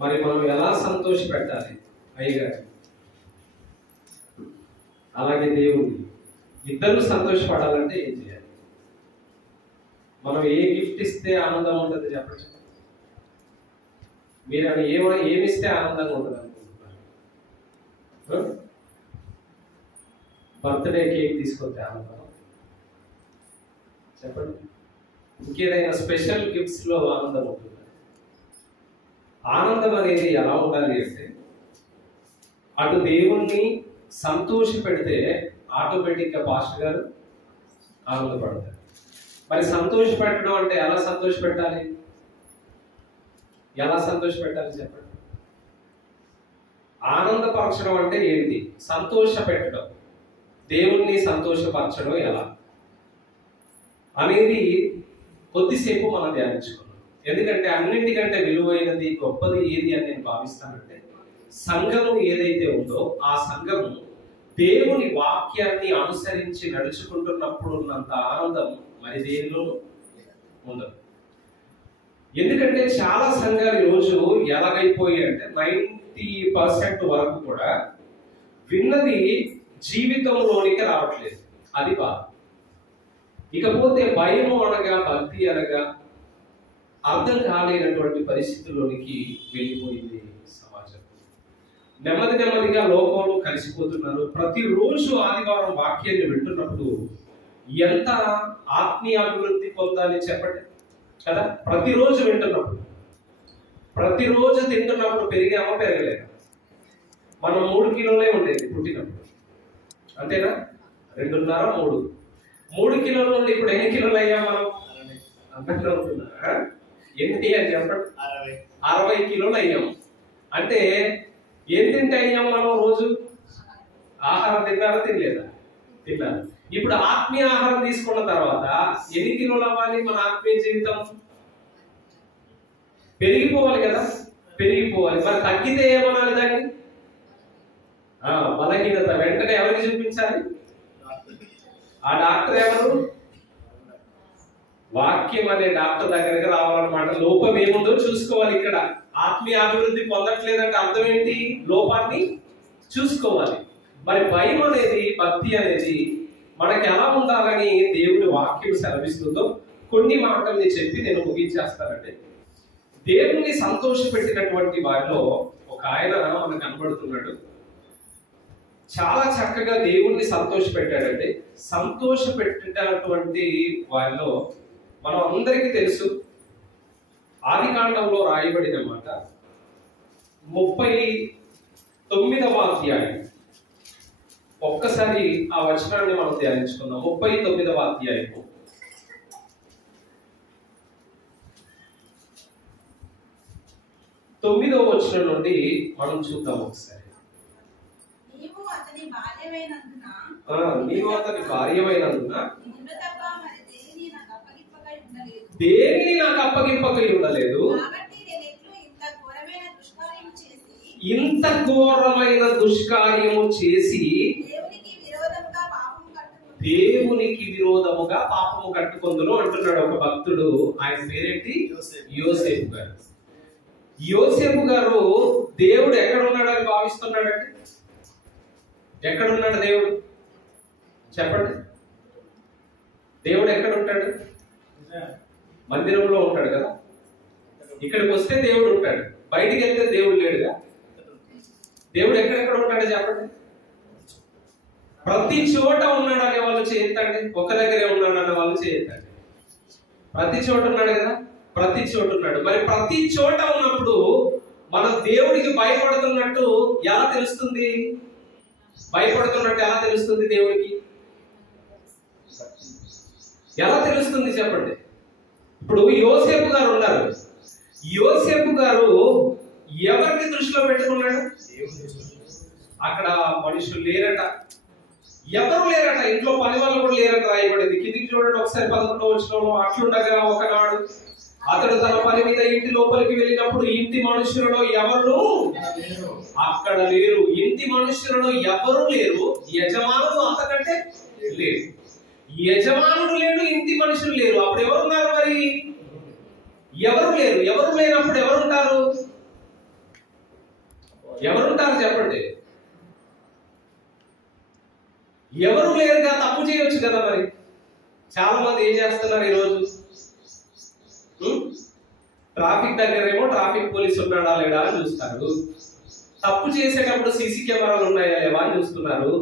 మరి మనం ఎలా సంతోష పెట్టాలి అయ్యగారు, అలాగే దేవుడిని, ఇద్దరు సంతోషపడాలంటే ఏం చేయాలి? మనం ఏ గిఫ్ట్ ఇస్తే ఆనందం ఉంటుంది చెప్పండి. మీరు అని ఏమిస్తే ఆనందంగా ఉంటుంది అనుకుంటున్నారు? బర్త్డే కేక్ తీసుకొస్తే ఆనందం చెప్పండి. ఇంకేదైనా స్పెషల్ గిఫ్ట్స్ లో ఆనందం ఉంటుంది. ఆనందం అనేది ఎలా ఉండాలి అంటే, అటు దేవుణ్ణి సంతోష పెడితే ఆటోమేటిక్ గా పాస్టర్ గారు ఆనందపడతారు. మరి సంతోష పెట్టడం అంటే ఎలా సంతోష పెట్టాలి? ఎలా సంతోష పెట్టాలి చెప్పండి. ఆనందపరచడం అంటే ఏంటి? సంతోష పెట్టడం, దేవుణ్ణి సంతోషపరచడం ఎలా అనేది కొద్దిసేపు మనం ధ్యానించుకున్నాం. ఎందుకంటే అన్నింటికంటే విలువైనది, గొప్పది ఏది అని నేను భావిస్తానంటే, సంఘము ఏదైతే ఉందో ఆ సంఘము దేవుని వాక్యాన్ని అనుసరించి నడుచుకుంటున్నప్పుడు ఉన్నంత ఆనందం మరి దేనిలో ఉండదు. ఎందుకంటే చాలా సంఘాలు ఈరోజు ఎలాగైపోయాయి అంటే 90% వరకు కూడా విన్నది జీవితంలోనికి రావట్లేదు. అది బాధ. ఇకపోతే భయము అనగా, భక్తి అనగా అర్థం కాలేనటువంటి పరిస్థితుల్లోనికి వెళ్ళిపోయింది సమాజం. నెమ్మదిగా లోకంలో కలిసిపోతున్నారు. ప్రతిరోజు ఆదివారం వాక్యాన్ని వింటున్నప్పుడు ఎంత ఆత్మీయ అభివృద్ధి పొందాలి చెప్పండి కదా. ప్రతిరోజు వింటున్నప్పుడు, ప్రతిరోజు తింటున్నప్పుడు పెరిగామా పెరగలేదా? మనం 3 కిలోలే ఉండేది పుట్టినప్పుడు, అంతేనా? 2.5 3 కిలోల నుండి ఇప్పుడు ఎన్ని కిలోలు అయ్యాం మనం? అంతలో ఉంటున్నారా? ఎన్ని అని చెప్పండి. 60 కిలోలు అయ్యాం. అంటే ఏం తింటే అయ్యాం మనం? రోజు ఆహారం తిన్నారా తినలేదా? తిన్నారు. ఇప్పుడు ఆత్మీయ ఆహారం తీసుకున్న తర్వాత ఎన్ని కిలోలు అవ్వాలి? మన ఆత్మీయ జీవితం పెరిగిపోవాలి కదా, పెరిగిపోవాలి. మరి తగ్గితే ఏమనాలి దాన్ని? బలహీనత. వెంటనే ఎవరికి చూపించాలి? ఆ డాక్టర్ ఎవరు? వాక్యం అనే డాక్టర్ దగ్గరికి రావాలన్నమాట. లోపం ఏముందో చూసుకోవాలి. ఇక్కడ ఆత్మీయ అభివృద్ధి పొందట్లేదంటే అర్థం ఏంటి? లోపాన్ని చూసుకోవాలి. మరి భయం అనేది, భక్తి అనేది మనకి ఎలా ఉండాలని దేవుని వాక్యం సెలవిస్తుందో కొన్ని మాటల్ని చెప్పి నేను ముగించేస్తానండి. దేవుని సంతోష పెట్టినటువంటి వారిలో ఒక ఆయన మనకు కనబడుతున్నాడు. చాలా చక్కగా దేవుణ్ణి సంతోష పెట్టాడండి. సంతోష పెట్టినటువంటి వారిలో మనం అందరికీ తెలుసు, ఆదికాండంలో రాయబడిన మాట 39వ అధ్యాయం. ఒక్కసారి ఆ వచనాన్ని మనం ధ్యానించుకుందాం. 39వ అధ్యాయము 9వ వచనం నుండి మనం చూద్దాం ఒకసారి. నీవు అతని భార్యవైనందున దేనిని నాకు అప్పగింపకై ఉండలేదు. ఇంత ఘోరమైన దుష్కార్యము చేసి దేవునికి విరోధముగా పాపము కట్టుకొందును అంటున్నాడు ఒక భక్తుడు. ఆయన పేరేంటి? యోసేపు గారు. యోసేపు గారు దేవుడు ఎక్కడ ఉన్నాడని భావిస్తున్నాడండి? ఎక్కడున్నాడు దేవుడు చెప్పండి. దేవుడు ఎక్కడ ఉంటాడు? మందిరంలో ఉంటాడు కదా. ఇక్కడికి వస్తే దేవుడు ఉంటాడు, బయటికి వెళ్తే దేవుడు లేడుగా. దేవుడు ఎక్కడెక్కడ ఉంటాడు చెప్పండి. ప్రతి చోట ఉన్నాడు అనే వాళ్ళు చేయొద్దండి. ఒక దగ్గరే ఉన్నాడు అనే వాళ్ళు చేయొద్దండి. ప్రతి చోట ఉన్నాడు కదా, ప్రతి చోట ఉన్నాడు. మరి ప్రతి చోట ఉన్నప్పుడు మనం దేవుడికి భయపడుతున్నట్టు ఎలా తెలుస్తుంది? భయపడుతున్నట్టు ఎలా తెలుస్తుంది? దేవుడికి ఎలా తెలుస్తుంది చెప్పండి. ఇప్పుడు యోసేపు గారు ఉన్నారు. యోసేపు గారు ఎవరిని దృష్టిలో పెట్టుకున్నాడు? అక్కడ మనుషులు లేరట, ఎవరు లేరట, ఇంట్లో పని వాళ్ళు కూడా లేరట రాయబడింది. కిందికి చూడండి ఒకసారి 11వ వచనంలో. అట్లుండగా ఒకనాడు అతడు తన పని మీద ఇంటి లోపలికి వెళ్ళినప్పుడు ఇంటి మనుషులలో ఎవరు అక్కడ లేరు. ఇంటి మనుషులలో ఎవరు లేరు. యజమానుడు అంతకంటే లేరు. యజమానుడు లేడు, ఇంటి మనుషులు లేరు. అప్పుడు ఎవరున్నారు? మరి ఎవరు లేరు. ఎవరు లేనప్పుడు ఎవరుంటారు? ఎవరుంటారు చెప్పండి? ఎవరు లేరుగా తప్పు చేయొచ్చు కదా. మరి చాలా మంది ఏం చేస్తున్నారు ఈరోజు? ట్రాఫిక్ దగ్గరేమో ట్రాఫిక్ పోలీసు ఉన్నాడా లేడా అని చూస్తారు. తప్పు చేసేటప్పుడు సీసీ కెమెరాలు ఉన్నాయా లేవా అని చూస్తున్నారు.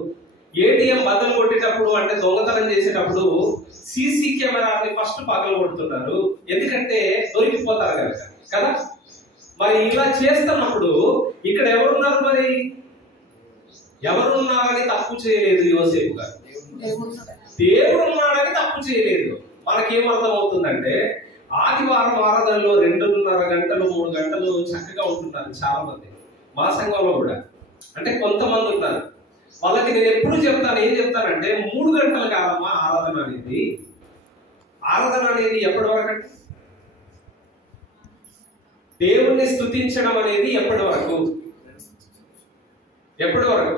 ఏటీఎం బద్దలు కొట్టేటప్పుడు అంటే దొంగతనం చేసేటప్పుడు సీసీ కెమెరాని ఫస్ట్ పగలు కొడుతున్నారు. ఎందుకంటే దొరికిపోతారు కనుక కదా. మరి ఇలా చేస్తున్నప్పుడు ఇక్కడ ఎవరున్నారు? మరి ఎవరున్నారని తప్పు చేయలేదు యోసేపు గారు. దేవుడు ఉన్నాడని తప్పు చేయలేదు. మనకేమర్థం అవుతుందంటే ఆదివారం ఆరాధనలో 2.5 గంటలు 3 గంటలు చక్కగా ఉంటున్నారు చాలా మంది. మా సంఘంలో కూడా అంటే కొంతమంది ఉన్నారు. వాళ్ళకి నేను ఎప్పుడు చెప్తాను, ఏం చెప్తానంటే 3 గంటలు కాదమ్మా ఆరాధన అనేది. ఆరాధన అనేది ఎప్పటి వరకు అంటే దేవుణ్ణి స్తుతించడం అనేది ఎప్పటి వరకు? ఎప్పటి వరకు?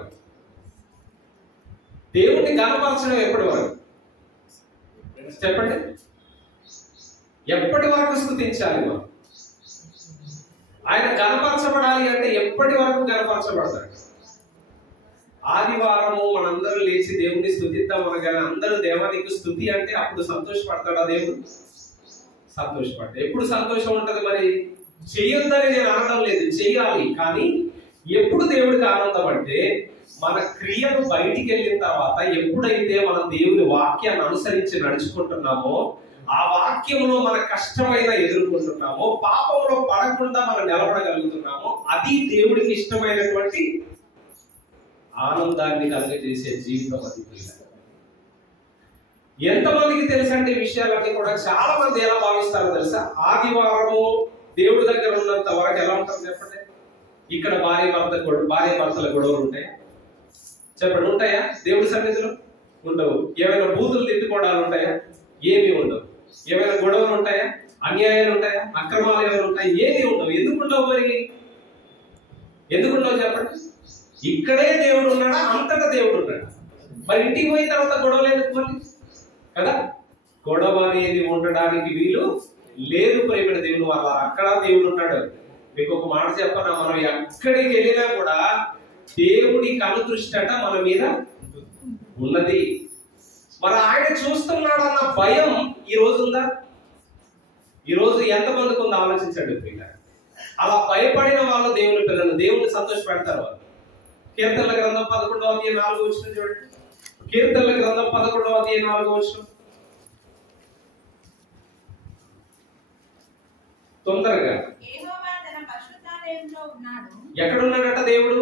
దేవుణ్ణి కనపరచడం ఎప్పటి వరకు చెప్పండి? ఎప్పటి వరకు స్తుతించాలి మనం? ఆయన కనపరచబడాలి అంటే ఎప్పటి వరకు కనపరచబడతాడు? ఆదివారము మనందరూ లేచి దేవుణ్ణి స్తుతిద్దాం అనగానే అందరూ దేవానికి స్తుతి అంటే అప్పుడు సంతోషపడతాడా దేవుడు? సంతోషపడతాడు. ఎప్పుడు సంతోషం ఉంటది? మరి చెయ్యొద్దని నేను అనడం లేదు, చెయ్యాలి. కానీ ఎప్పుడు దేవుడికి ఆనందం అంటే మన క్రియలు బయటికి వెళ్ళిన తర్వాత ఎప్పుడైతే మనం దేవుని వాక్యాన్ని అనుసరించి నడుచుకుంటున్నామో, ఆ వాక్యంలో మన కష్టమైన ఎదుర్కొంటున్నామో, పాపంలో పడకుండా మనం నిలబడగలుగుతున్నామో, అది దేవుడికి ఇష్టమైనటువంటి ఆనందాన్ని కలుగజేసే జీవితం అది. ఎంతమందికి తెలుసంటే ఈ విషయాలన్నీ కూడా చాలా మంది ఎలా భావిస్తారో తెలుసా? ఆదివారము దేవుడి దగ్గర ఉన్నంత వరకు ఎలా ఉంటారు చెప్పండి? ఇక్కడ భార్య భర్తల గొడవలు ఉంటాయా చెప్పండి? ఉంటాయా? దేవుడి సన్నిధిలో ఉండవు. ఏమైనా బూతులు తిట్టుకోవడాలు ఉంటాయా? ఏమీ ఉండవు. ఏమైనా గొడవలు ఉంటాయా? అన్యాయాలు ఉంటాయా? అక్రమాలు ఏమైనా ఉంటాయా? ఏమీ ఉండవు. ఎందుకుండవు? మరి ఎందుకుండవు చెప్పండి? ఇక్కడే దేవుడు ఉన్నాడా? అంతటా దేవుడు ఉన్నాడా? మరి ఇంటికి పోయిన తర్వాత గొడవలు ఎందుకు మళ్ళీ కదా? గొడవ అనేది ఉండడానికి వీలు లేదు. ప్రేమ దేవుని వాళ్ళ అక్కడ దేవుడు ఉన్నాడు. మీకు ఒక మాట చెప్పనా, మనం ఎక్కడికి వెళ్ళినా కూడా దేవుడి కను దృష్టి అట మన మీద ఉన్నది. మరి ఆయన చూస్తున్నాడన్న భయం ఈ రోజు ఉందా? ఈ రోజు ఎంతమందికి ఉందో ఆలోచించండి. అలా భయపడిన వాళ్ళు దేవుని పిల్లలు, దేవుని సంతోష పెడతారు వాళ్ళు. కీర్తనల గ్రంథం 11వ అధ్యాయం 4వ వచనం చూడండి. కీర్తనల గ్రంథం 11వ అధ్యాయం 4వ వచనం. తొందరగా. ఎక్కడున్నాడట దేవుడు?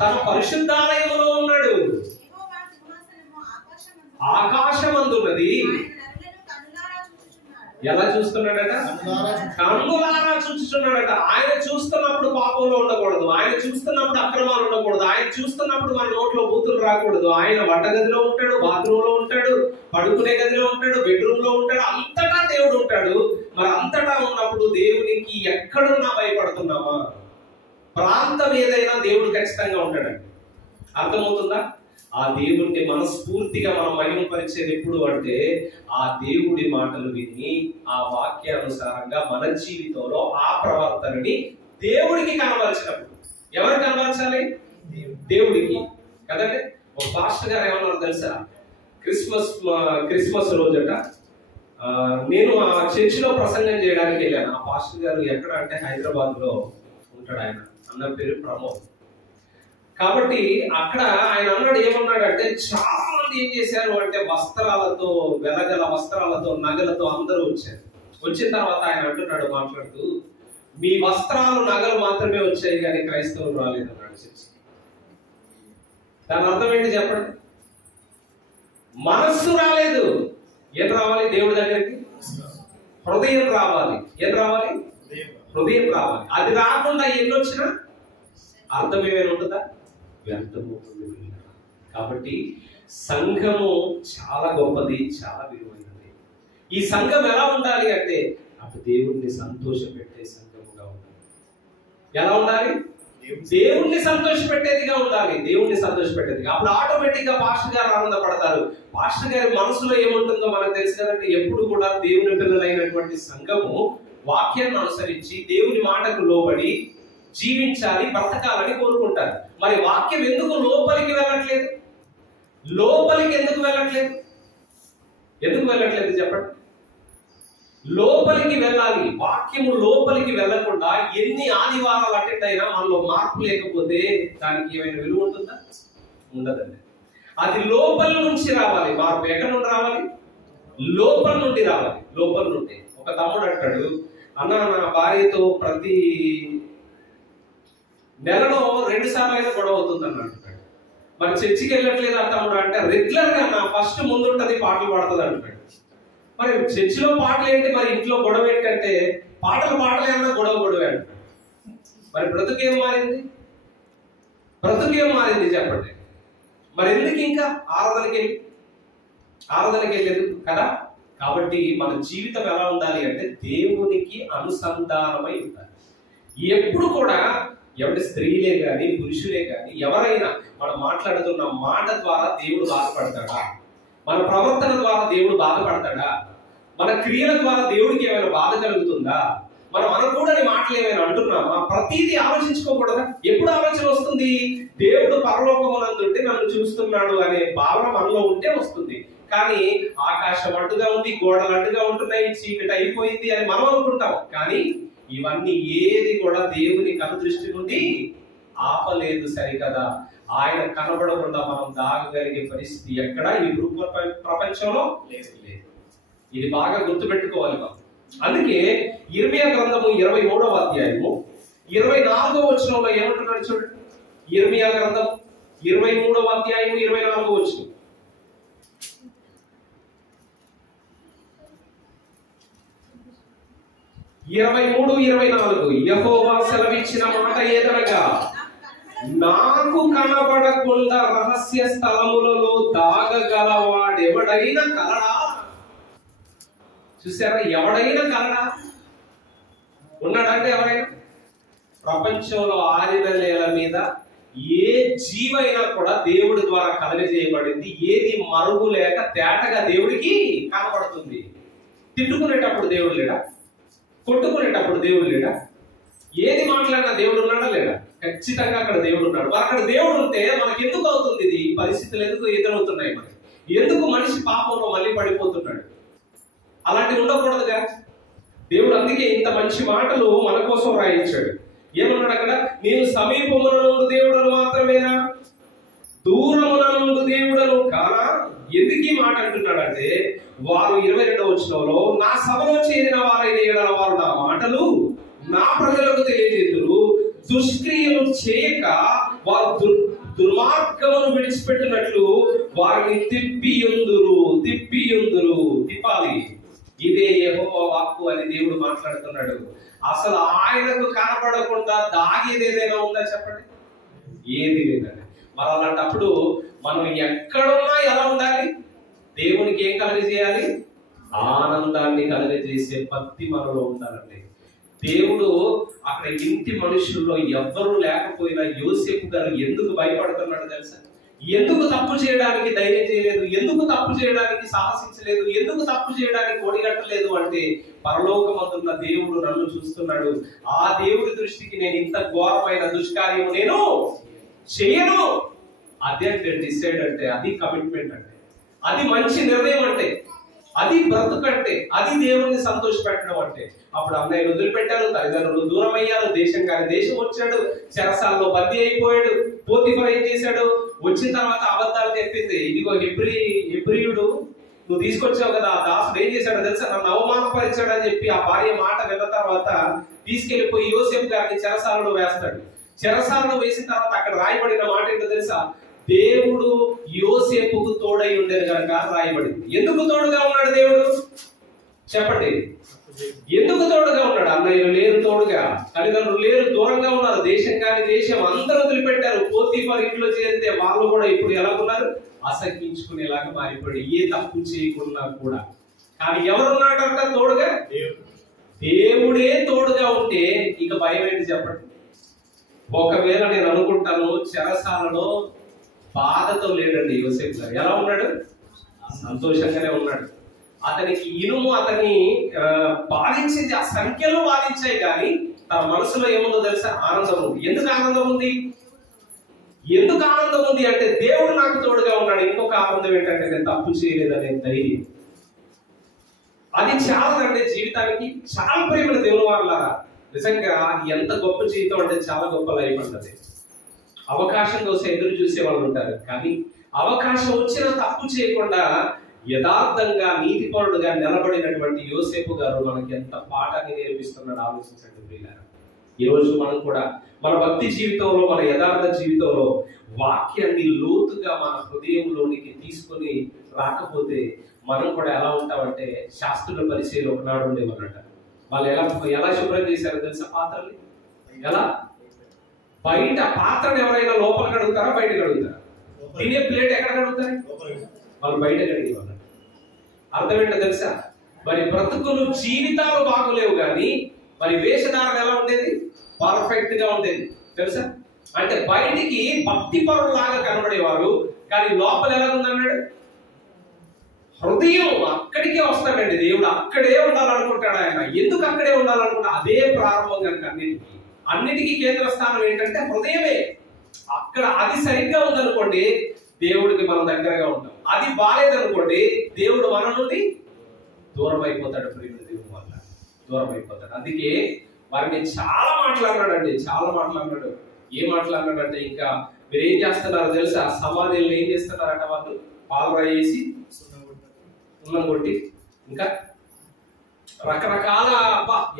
తన పరిశుద్ధాలయంలో ఉన్నాడు. ఆకాశమందున్నది. ఎలా చూస్తున్నాడట? కన్నులారా చూస్తున్నాడట. ఆయన చూస్తున్నప్పుడు పాపంలో ఉండకూడదు. ఆయన చూస్తున్నప్పుడు అక్రమాలు ఉండకూడదు. ఆయన చూస్తున్నప్పుడు మన నోట్లో బూతులు రాకూడదు. ఆయన వంటగదిలో ఉంటాడు, బాత్రూమ్ లో ఉంటాడు, పడుకునే గదిలో ఉంటాడు, బెడ్రూమ్ లో ఉంటాడు. అంతటా దేవుడు ఉంటాడు. మరి అంతటా ఉన్నప్పుడు దేవునికి ఎక్కడున్నా భయపడుతున్నామా? ప్రాంతం ఏదైనా దేవుడు ఖచ్చితంగా ఉంటాడండి. అర్థమవుతుందా? ఆ దేవుడిని మనస్ఫూర్తిగా మనం మహిమపరిచేది ఎప్పుడు అంటే ఆ దేవుడి మాటలు విని ఆ వాక్యానుసారంగా మన జీవితంలో ఆ ప్రవర్తనని దేవుడికి కనబరిచినప్పుడు. ఎవరు కనబరచాలి? దేవుడికి కదండి. ఒక పాస్టర్ గారు ఏమన్నారు తెలుసా? క్రిస్మస్ రోజట నేను ఆ చర్చిలో ప్రసంగం చేయడానికి వెళ్ళాను. ఆ పాస్టర్ గారు ఎక్కడ అంటే హైదరాబాద్ లో ఉంటాడు. ఆయన అన్న పేరు ప్రమోద్. కాబట్టి అక్కడ ఆయన అన్నాడు, ఏమన్నాడంటే చాలా మంది ఏం చేశారు అంటే వస్త్రాలతో, వెలగల వస్త్రాలతో, నగలతో అందరూ వచ్చారు. వచ్చిన తర్వాత ఆయన అంటున్నాడు మాట్లాడుతూ, మీ వస్త్రాలు నగలు మాత్రమే వచ్చాయి కానీ క్రైస్తవులు రాలేదు అన్నాడు చర్చి. దాని అర్థం ఏంటి చెప్పండి? మనస్సు రాలేదు. ఏం రావాలి? దేవుడి దగ్గరికి హృదయం రావాలి. ఏం రావాలి? హృదయం రావాలి. అది రాకుండా ఎన్ని వచ్చినా అర్థం ఏమైనా ఉంటుందా? వ్యర్థమవుతుంది. కాబట్టి సంఘము చాలా గొప్పది, చాలా విలువైనది. ఈ సంఘం ఎలా ఉండాలి అంటే అటు దేవుణ్ణి సంతోష పెట్టే సంఘముగా ఉండాలి. ఎలా ఉండాలి? దేవుణ్ణి సంతోష పెట్టేదిగా ఉండాలి. దేవుణ్ణి సంతోష పెట్టేదిగా. అప్పుడు ఆటోమేటిక్ గా పాస్టర్ గారు ఆనందపడతారు. పాస్టర్ గారి మనసులో ఏముంటుందో మనకు తెలుసు కదంటే, ఎప్పుడు కూడా దేవుని పిల్లలైనటువంటి సంఘము వాక్యాన్ని అనుసరించి దేవుని మాటకు లోబడి జీవించాలి, బ్రతకాలని కోరుకుంటారు. మరి వాక్యం ఎందుకు లోపలికి వెళ్ళట్లేదు? లోపలికి ఎందుకు వెళ్ళట్లేదు? ఎందుకు వెళ్ళట్లేదు చెప్పండి. లోపలికి వెళ్ళాలి. వాక్యము లోపలికి వెళ్ళకుండా ఎన్ని ఆదివారాలు అటెండ్ అయినా మనలో మార్పు లేకపోతే దానికి ఏమైనా విలువ ఉంటుందా? ఉండదండి. అది లోపల నుంచి రావాలి. మార్పు ఎక్కడి నుండి రావాలి? లోపల నుండి రావాలి. లోపల నుండి. ఒక తమ్ముడు అంటాడు, అన్న నా భార్యతో ప్రతి నెలలో 2 సార్లు అయినా గొడవ అవుతుంది అన్నాడు. మరి చర్చికి వెళ్ళట్లేదు ఆ తమ్ముడు అంటే, రెగ్యులర్ గా నా ఫస్ట్ ముందుంటది పాటలు పాడుతుంది అంటున్నాడు. మరి చర్చిలో పాటలు ఏంటి, మరి ఇంట్లో గొడవ ఏంటంటే పాటలే అన్నా గొడవే అంటాడు. మరి బ్రతుకేం మారింది? బ్రతుకేం మారింది చెప్పండి. మరి ఎందుకు ఇంకా ఆరాధనకి వెళ్ళలేదు కదా? కాబట్టి మన జీవితం ఎలా ఉండాలి అంటే దేవునికి అనుసంధానమై ఉండాలి. ఎప్పుడు కూడా ఎవరి స్త్రీలే కానీ పురుషులే కానీ ఎవరైనా మనం మాట్లాడుతున్న మాట ద్వారా దేవుడు బాధపడతాడా? మన ప్రవర్తన ద్వారా దేవుడు బాధపడతాడా? మన క్రియల ద్వారా దేవుడికి ఏమైనా బాధ కలుగుతుందా? మనం అనకూడని మాటలు ఏమైనా అంటున్నామా? ప్రతిదీ ఆలోచించుకోకూడదా? ఎప్పుడు ఆలోచన వస్తుంది? దేవుడు పరలోకమునందుంటే నన్ను చూస్తున్నాడు అనే భావన మనలో ఉంటే వస్తుంది. కానీ ఆకాశం అడ్డుగా ఉంది, గోడలు అడ్డుగా ఉంటున్నాయి, చీకటి అయిపోయింది అని మనం అనుకుంటాం. కానీ ఇవన్నీ ఏది కూడా దేవుని కనుదృష్టి నుండి ఆపలేదు సరికదా. ఆయన కనబడకుండా మనం దాగగలిగే పరిస్థితి ఎక్కడ ఈ ప్రపంచంలో లేదు. ఇది బాగా గుర్తుపెట్టుకోవాలి మనం. అందుకే ఇర్మియా గ్రంథము 23వ అధ్యాయము 24వ వచనంలో ఏమంటున్నాడు చూడండి. ఇర్మియా గ్రంథం 23వ అధ్యాయము 24వ వచనం. యెహోవా సెలవిచ్చిన మాట ఏదనగా, నాకు కనబడకుండా రహస్య స్థలములలో దాగగలవాడెవడైనా కలడా? చూసారా? ఎవడైనా కలడా? ఉన్నాడంటే ఎవరైనా? ప్రపంచంలో ఆరిన నేల మీద ఏ జీవైనా కూడా దేవుడి ద్వారా కలగజేయబడింది. ఏది మరుగు లేక తేటగా దేవుడికి కనబడుతుంది. తిట్టుకునేటప్పుడు దేవుడు లేడా? కొట్టుకునేటప్పుడు దేవుడు లేడా? ఏది మాట్లాడినా దేవుడు ఉన్నాడా లేడా? ఖచ్చితంగా అక్కడ దేవుడు ఉన్నాడు. మరి అక్కడ దేవుడు ఉంటే మనకి ఎందుకు అవుతుంది ఇది? పరిస్థితులు ఎందుకు ఎదురవుతున్నాయి మనకి? ఎందుకు మనిషి పాపంలో మళ్ళీ పడిపోతున్నాడు? అలాంటివి ఉండకూడదుగా. దేవుడు అందుకే ఇంత మంచి మాటలు మన కోసం రాయించాడు. ఏమన్నాడు అక్కడ? నేను సమీపమున నుండి దేవుడను మాత్రమేనా, దూరమున నుండి దేవుడను కానా? ఎందుకు ఈ మాట అంటున్నాడంటే, వారు 22వ వచనంలో, నా సభలో చేరిన వారైన ఏడల వారు నా మాటలు నా ప్రజలకు తెలియజేతురు, దుష్క్రియలు చేయక వారు దుర్మార్గమును విడిచిపెట్టినట్లు వారిని తిప్పాలి. ఇదే యెహోవా వాక్కు అని దేవుడు మాట్లాడుతున్నాడు. అసలు ఆయనకు కనబడకుండా దాగేది ఏదైనా ఉందా చెప్పండి? ఏది లేదండి. మరి అలాంటప్పుడు మనం ఎక్కడున్నా ఎలా ఉండాలి? దేవునికి ఏం కలుగజేయాలి? ఆనందాన్ని కలుగజేసే భక్తి మనలో ఉండాలండి. దేవుడు అక్కడ ఇంటి మనుషుల్లో ఎవ్వరూ లేకపోయినా యోసేపు గారు ఎందుకు భయపడుతున్నాడు తెలుసా? ఎందుకు తప్పు చేయడానికి ధైర్యం చేయలేదు? ఎందుకు తప్పు చేయడానికి సాహసించలేదు? ఎందుకు తప్పు చేయడానికి ఒడిగట్టలేదు అంటే, పరలోకమందున్న దేవుడు నన్ను చూస్తున్నాడు. ఆ దేవుడి దృష్టికి నేను ఇంత ఘోరమైన దుష్కార్యము నేను చేయను. అదే అంటే డిసైడ్ అంటే, అది కమిట్మెంట్ అంటే, అది మంచి నిర్ణయం అంటే, అది బ్రతుకంటే, అది దేవుణ్ణి సంతోష పెట్టడం అంటే. అప్పుడు అన్నయ్యలు వదిలిపెట్టారు, తల్లిదండ్రులు దూరం అయ్యారు, దేశం కాని దేశం వచ్చాడు, చెరసాల్లో బందీ అయిపోయాడు. పోతిఫర్ ఏం చేశాడు? వచ్చిన తర్వాత అబద్ధాలు చెప్పింది. ఇదిగో హెబ్రీయుడు నువ్వు తీసుకొచ్చావు కదా, ఆ దాసుడు ఏం చేశాడో తెలుసా? నన్ను అవమానపరిచాడు అని చెప్పి ఆ భార్య మాట విన్న తర్వాత తీసుకెళ్లిపోయి యోసేపు గారిని చెరసాలలో వేస్తాడు. చెరసాలలో వేసిన తర్వాత అక్కడ రాయబడిన మాట ఏంటో తెలుసా? దేవుడు యోసేపుకు తోడై ఉండేది కనుక రాయబడింది. ఎందుకు తోడుగా ఉన్నాడు దేవుడు చెప్పండి? ఎందుకు తోడుగా ఉన్నాడు? అన్నయ్యలు లేరు తోడుగా, తల్లిదండ్రులు లేరు, దూరంగా ఉన్నారు, దేశం కాని దేశం అందరూ వదిలిపెట్టారు. పోతీఫర్ ఇంట్లో చేరితే వాళ్ళు కూడా ఇప్పుడు ఎలా ఉన్నారు? అసహించుకునేలాగా మారిపోయి, ఏ తప్పు చేయకుండా కూడా. కానీ ఎవరున్నాడంట తోడుగా? దేవుడే తోడుగా ఉంటే ఇక భయం ఏంటి చెప్పండి? ఒకవేళ నేను అనుకుంటాను, చెరసాలలో బాధతో లేడండి యోసేపు గారు. ఎలా ఉన్నాడు? సంతోషంగానే ఉన్నాడు. అతనికి ఇనుము అతన్ని బాధించింది, ఆ సంఖ్యలో బాధించాయి కానీ తన మనసులో ఏముందో తెలుసా? ఆనందం ఉంది. ఎందుకు ఆనందం ఉంది? ఎందుకు ఆనందం ఉంది అంటే దేవుడు నాకు తోడుగా ఉన్నాడు. ఇంకొక ఆనందం ఏంటంటే నేను తప్పు చేయలేదనే ధైర్యం. అది చాలదండి జీవితానికి. చాలా ప్రేమల దేవుని వాళ్ళారా, నిజంగా ఎంత గొప్ప జీవితం అంటే చాలా గొప్ప లైఫ్ అంటది. అవకాశం కోసం ఎదురు చూసే వాళ్ళు ఉంటారు, కానీ అవకాశం వచ్చినా తప్పు చేయకుండా యథార్థంగా నీతిపరుడుగా నిలబడినటువంటి యోసేపు గారు మనకి ఎంత పాఠాన్ని నేర్పిస్తున్నాడు ఆలోచించండి ప్రియులారా. ఈ రోజు మనం కూడా మన భక్తి జీవితంలో, మన యథార్థ జీవితంలో వాక్యాన్ని లోతుగా మన హృదయంలోనికి తీసుకొని రాకపోతే మనం కూడా ఎలా ఉంటామంటే, శాస్త్రుల పరిచయం ఒకనాడు ఉండేవన్నట. వాళ్ళు ఎలా శుభ్రం చేశారో తెలుసా? పాత్రలు ఎలా? బయట పాత్రను ఎవరైనా లోపల కడుగుతారా బయట కడుగుతారా? తినే ప్లేట్ ఎక్కడ కడుగుతారు? వాళ్ళు బయట కడిగేవాళ్ళు. అర్థం ఏంటో తెలుసా? మరి బ్రతుకులు జీవితాలు బాగోలేవు, కానీ మరి వేషధారణ ఎలా ఉండేది? పర్ఫెక్ట్ గా ఉండేది తెలుసా? అంటే బయటికి భక్తి పరులాగా కనబడేవారు, కానీ లోపల ఎలా ఉందన్నాడు? హృదయం అక్కడికే వస్తాడండి దేవుడు. అక్కడే ఉండాలనుకుంటాడు ఆయన. ఎందుకు అక్కడే ఉండాలనుకుంటా? అదే ప్రారంభం కనుక అన్నిటికీ కేంద్ర స్థానం ఏంటంటే హృదయమే. అక్కడ అది సరిగ్గా ఉందనుకోండి, దేవుడికి మనం దగ్గరగా ఉంటాం. అది బాలేదనుకోండి, దేవుడు మన నుండి దూరం అయిపోతాడు. ప్రేమ దేవుడు వల్ల దూరం అయిపోతాడు. అందుకే వారిని చాలా మాట్లాడినాడండి, చాలా మాట్లాడినాడు. ఏం మాట్లాడినాడంటే, ఇంకా మీరు ఏం చేస్తున్నారో తెలుసా? సమాధిని ఏం చేస్తున్నారంట వాళ్ళు? పాలరాయి వేసి సున్నం కొట్టి ఇంకా రకరకాల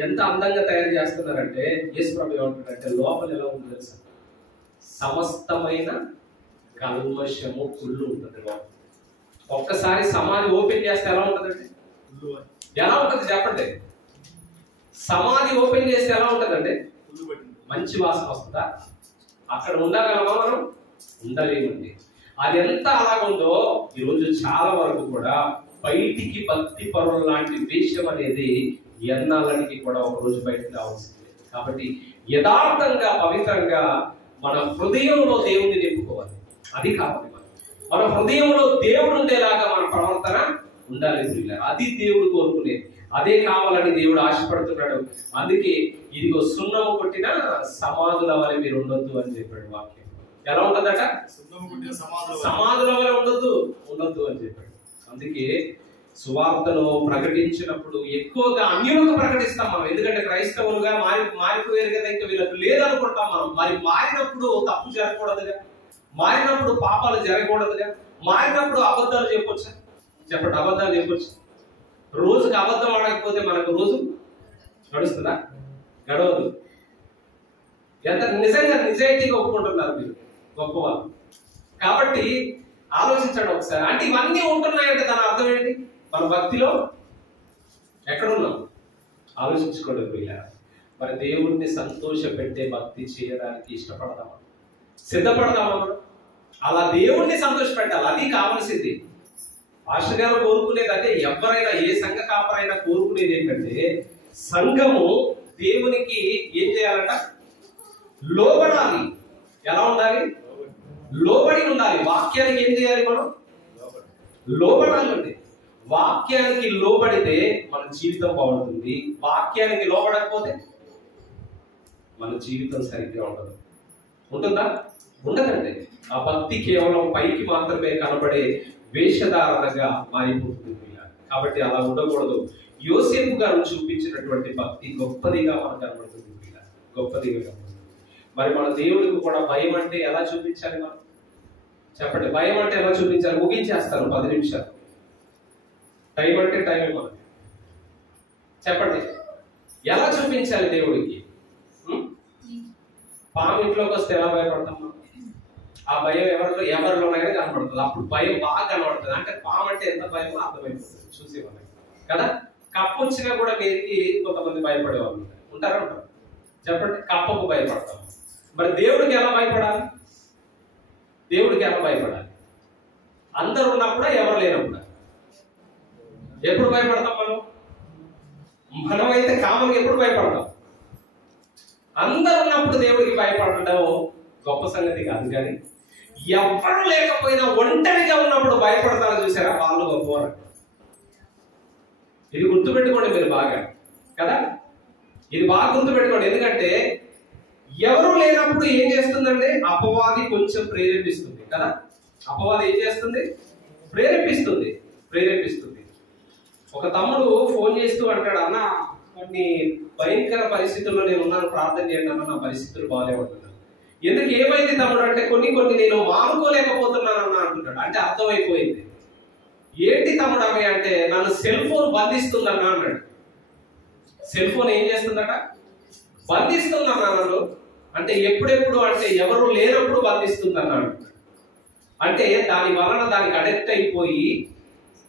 ఎంత అందంగా తయారు చేస్తున్నారంటే, యేసు ప్రభు ఏమంటాడంటే లోపల ఎలా ఉంది తెలుసా? సమస్తమైన కల్మషము కుళ్ళు ఉంటుంది లోపల. ఒక్కసారి సమాధి ఓపెన్ చేస్తే ఎలా ఉంటుందండి? ఎలా ఉంటుంది చెప్పండి? సమాధి ఓపెన్ చేస్తే ఎలా ఉంటుందంటే మంచి వాసన వస్తుందా? అక్కడ ఉండగలమా మనం? ఉండలేమండి. అది ఎంత అలాగుందో ఈరోజు చాలా వరకు కూడా బయటికి భక్తి పరులు లాంటి వేషం అనేది ఎన్నాళ్ళకి కూడా ఒక రోజు బయటకు రావాల్సిందే. కాబట్టి యథార్థంగా పవిత్రంగా మన హృదయంలో దేవుణ్ణి నింపుకోవాలి. అది కావాలి. మన హృదయంలో దేవుడు ఉండేలాగా మన ప్రవర్తన ఉండాలి. అది దేవుడు కోరుకునేది. అదే కావాలని దేవుడు ఆశపడుతున్నాడు. అందుకే ఇదిగో సున్నము కొట్టిన సమాధుల వలె మీరు ఉండొద్దు అని చెప్పాడు వాక్యం. ఎలా ఉంటదట? సమాధుల వలె ఉండొద్దు అని చెప్పాడు. అందుకే సువార్తను ప్రకటించినప్పుడు ఎక్కువగా అన్యులకు ప్రకటిస్తాం మనం. ఎందుకంటే క్రైస్తవులుగా మారిపోయారు కదా, ఇంకా వీళ్ళకి లేదనుకుంటాం మనం. మరి మారినప్పుడు తప్పు జరగకూడదుగా, మారినప్పుడు పాపాలు జరగకూడదుగా, మారినప్పుడు అబద్ధాలు చెప్పొచ్చా? చెప్పండి, అబద్ధాలు చెప్పొచ్చు. రోజుకి అబద్ధం ఆడకపోతే మనకు రోజు గడుస్తుందా? గడవదు. ఎంత నిజంగా నిజాయితీగా ఒప్పుకుంటున్నారు మీరు గొప్పవాళ్ళు. కాబట్టి ఆలోచించండి ఒకసారి. అంటే ఇవన్నీ ఉంటున్నాయంటే దాని అర్థం ఏంటి? మన భక్తిలో ఎక్కడున్నాం ఆలోచించుకోండి ప్రియులారా. మరి దేవుణ్ణి సంతోష పెట్టే భక్తి చేయడానికి ఇష్టపడతామా? సిద్ధపడతామా? అలా దేవుణ్ణి సంతోష పెట్టాలి. అది కావలసింది. పాస్టర్ గారు కోరుకునేది అదే. ఎవరైనా ఏ సంఘ కాపరైనా కోరుకునేది ఏంటంటే, సంఘము దేవునికి ఏం చేయాలంట? లోబడాలి. ఎలా ఉండాలి? లోబడి ఉండాలి. వాక్యానికి ఏం చేయాలి? మనం లోబడాలండి. వాక్యానికి లోబడితే మన జీవితం బాగుంటుంది. వాక్యానికి లోబడకపోతే మన జీవితం సరిగ్గా ఉండదు. ఉంటుందా? ఉండదండి. ఆ భక్తి కేవలం పైకి మాత్రమే కనబడే వేషధారణగా మారిపోతుంది. కాబట్టి అలా ఉండకూడదు. యోసేపు గారు చూపించినటువంటి భక్తి గొప్పదిగా మనకు కనబడుతుంది. గొప్పదిగా కనబడుతుంది. మరి మన దేవుడికి కూడా భయం అంటే ఎలా చూపించాలి? మనం చెప్పండి, భయం అంటే ఎలా చూపించాలి? ముగించేస్తాను 10 నిమిషాలు. టైం అంటే టైం మనకి. చెప్పండి, ఎలా చూపించాలి దేవుడికి? పాము ఇంట్లోకి వస్తే ఎలా భయపడతాం మనం? ఆ భయం ఎవరిలోనైనా కనపడుతుంది. అప్పుడు భయం బాగా కనబడుతుంది. అంటే పాము అంటే ఎంత భయం అర్థమైపోతుంది చూసేవాళ్ళకి కదా. కప్పు వచ్చినా కూడా మీరికి కొంతమంది భయపడేవాళ్ళు ఉంటారా? చెప్పండి, కప్పకు భయపడతాం. మరి దేవుడికి ఎలా భయపడాలి? దేవుడికి ఎలా భయపడాలి? అందరు ఉన్నప్పుడా, ఎవరు లేనప్పుడా? ఎప్పుడు భయపడతాం మనం? మనమైతే కామన్గా ఎప్పుడు భయపడతాం? అందరు ఉన్నప్పుడు దేవుడికి భయపడడం గొప్ప సంగతి కాదు. కానీ ఎవరు లేకపోయినా ఒంటరిగా ఉన్నప్పుడు భయపడతారో చూసారా, వాళ్ళు గొప్పవారు. ఇది గుర్తుపెట్టుకోండి మీరు బాగా కదా. ఇది బాగా గుర్తుపెట్టుకోండి. ఎందుకంటే ఎవరు లేనప్పుడు ఏం చేస్తుందంటే అపవాది కొంచెం ప్రేరేపిస్తుంది కదా. అపవాది ఏం చేస్తుంది? ప్రేరేపిస్తుంది. ఒక తమ్ముడు ఫోన్ చేస్తూ అంటాడు, అన్న కొన్ని భయంకర పరిస్థితుల్లో నేను ఉన్నాను, ప్రార్థన చేయండి అన్న, నా పరిస్థితులు బాగాలేమంటున్నాను. ఎందుకు, ఏమైంది తమ్ముడు అంటే కొన్ని నేను మానుకోలేకపోతున్నాను అన్న అంటున్నాడు. అంటే అర్థమైపోయింది. ఏంటి తమ్ముడు అవి అంటే, నన్ను సెల్ ఫోన్ బంధిస్తుందన్న అన్నాడు. సెల్ ఫోన్ ఏం చేస్తుందట? బంధిస్తుందన్న నన్ను. అంటే ఎప్పుడెప్పుడు అంటే ఎవరు లేనప్పుడు బంధిస్తుందన్నాడు. అంటే దాని వలన దానికి అడిక్ట్ అయిపోయి